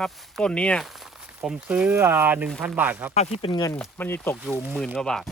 ครับต้นนี้ผมซื้ออ่าหนึ่งพันบาทครับถ้าที่เป็นเงินมันจะตกอยู่หมื่นกว่าบาท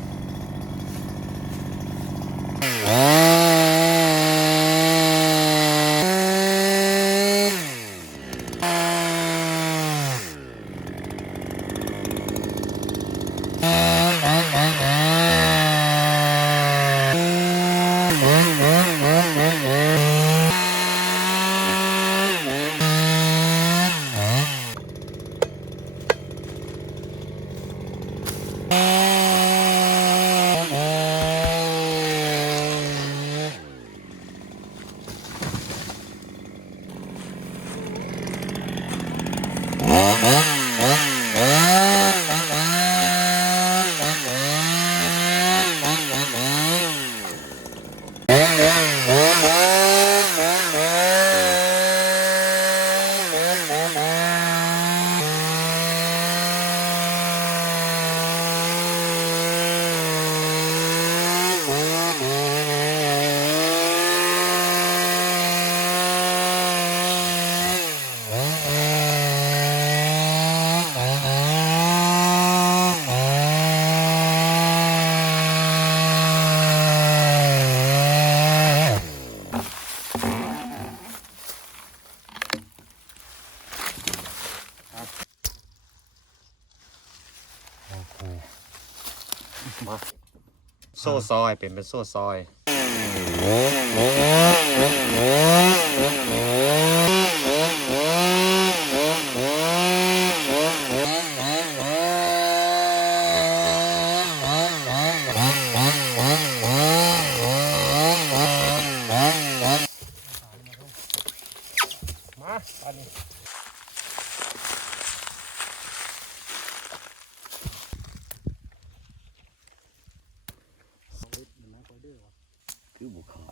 โซ่ซอยเปลี่ยนเป็นโซ่ซอย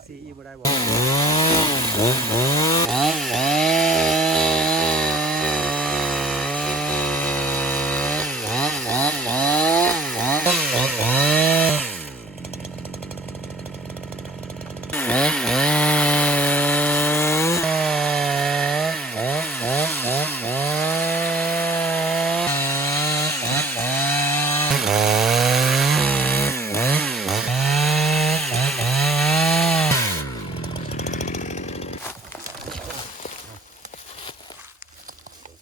ซีอีบ่ได้บ่ตัวนี้มาเอ๊ะปล่อยเอ๊ะนะพักกันพูดเ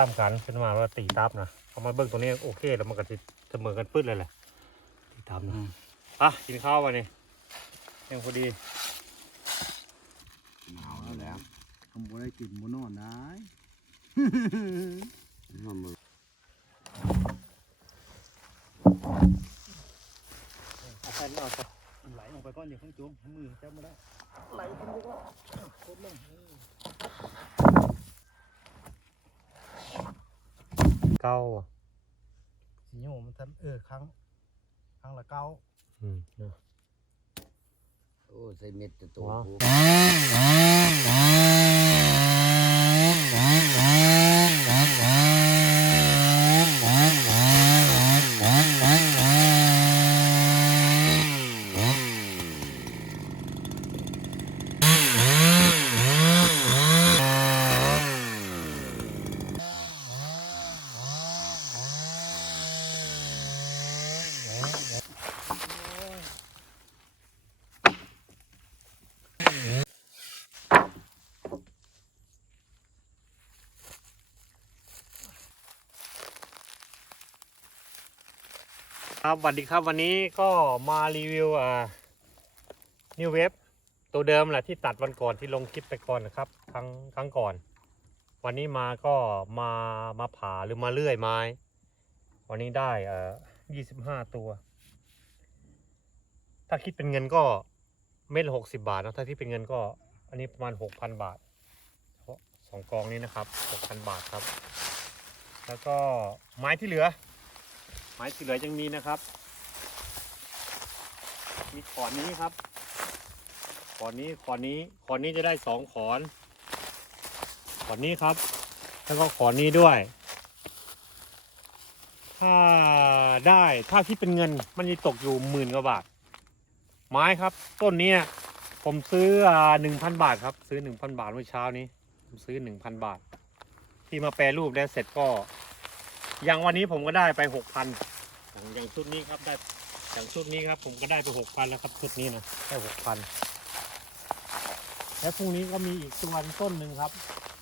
ซ้ำกันขึ้นมาว่าตีตับนะเอามาเบิ้งตัวนี้โอเคแล้วมันก็จะเสมอกันปื้ดเลยแหละตีตับนะอะกินข้าววันนี้ยังพอดีหนาวแล้วแหล้วผมบ่ได้กินบ่นอนได้มันมือเอาไปเอาไปไหลลงไปก้อนอย่าเพิ่งจุ่มมือจับไม่ได้ไหลลงไปก็โคตรลง เก้าสิโยมมันทำเออครั้ง ครั้งละเก้าอืมเนอะโอ้ใส่เม็ดแต่ตัวว้าว ครับสวัสดีครับวันนี้ก็มารีวิวอ่านิวเวฟตัวเดิมแหละที่ตัดวันก่อนที่ลงคลิปไปก่อนนะครับครั้งครั้งก่อน วันนี้มาก็มามาผ่าหรือมาเลื่อยไม้ วันนี้ได้เอ่อยี่สิบห้าตัว ถ้าคิดเป็นเงินก็เม็ดละหกสิบาทนะถ้าที่เป็นเงินก็ อันนี้ประมาณหกพันบาทเพราะสองกองนี้นะครับหกพันบาทครับ แล้วก็ไม้ที่เหลือ ไม้ที่เหลือยังมีนะครับ มีขอนนี้ครับ ขอนนี้ขอนนี้ขอนนี้จะได้สองขอน ขอนนี้ครับ แล้วก็ขอนนี้ด้วย ถ้าได้ถ้าที่เป็นเงินมันจะตกอยู่หมื่นกว่าบาท ไม้ครับ ต้นนี้ผมซื้อหนึ่งพันบาทครับ ซื้อหนึ่งพันบาทเมื่อเช้านี้ ผมซื้อหนึ่งพันบาท ที่มาแปรรูปแล้วเสร็จก็ อย่างวันนี้ผมก็ได้ไปหกพันอย่างอย่างชุดนี้ครับได้อย่างชุดนี้ครับ ผมก็ได้ไปหกพันแล้วครับชุดนี้นะได้หกพันและพรุ่งนี้ก็มีอีกตัวต้นหนึ่งครับ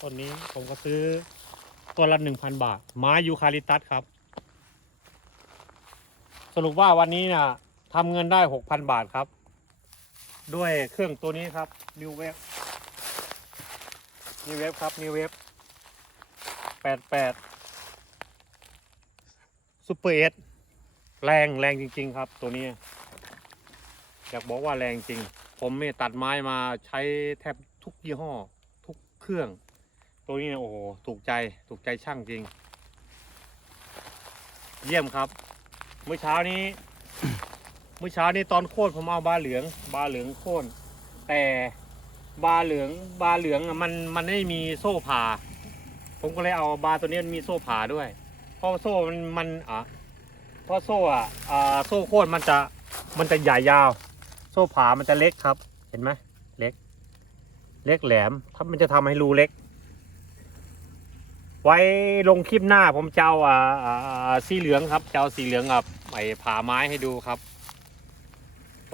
ต้นนี้ผมก็ซื้อตัวละหนึ่งพันบาท ไม้ยูคาลิปตัสครับ สรุปว่าวันนี้นะทำเงินได้หกพันบาทครับ ด้วยเครื่องตัวนี้ครับ New Wave New Wave ครับ New Wave แปดแปด ซูเปอร์เอสแรงแรงจริง ๆ ครับ ตัวนี้ อยากบอกว่าแรงจริง ผมเนี่ยตัดไม้มาใช้แทบทุกยี่ห้อ ทุกเครื่อง ตัวนี้เนี่ยโอ้โหถูกใจถูกใจช่างจริง เยี่ยมครับ เมื่อเช้านี้ เมื่อเช้านี้ตอนโค่นผมเอาบาเหลือง บาเหลืองโค่นแต่บาเหลืองบาเหลืองมันมันไม่มีโซ่ผ่า ผมก็เลยเอาบาตัวนี้มันมีโซ่ผ่าด้วย เพราะโซ่มันมันอะเพราะโซ่อะอ่าโซ่โค่นมันจะมันจะใหญ่ยาว โซ่ผามันจะเล็กครับ เห็นไหมเล็ก เล็กแหลมถ้ามันจะทำให้รูเล็ก ไว้ลงคลิปหน้าผมจะเอาอ่าอ่าสีเหลืองครับจะเอาสีเหลืองกับไอ้ผ่าไม้ให้ดูครับ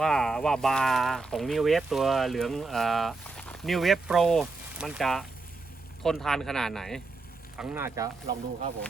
ว่าว่าบาร์ของนิวเวฟตัวเหลืองอ่อนิวเวฟโปรมันจะทนทานขนาดไหนครั้งหน้าจะลองดูครับผม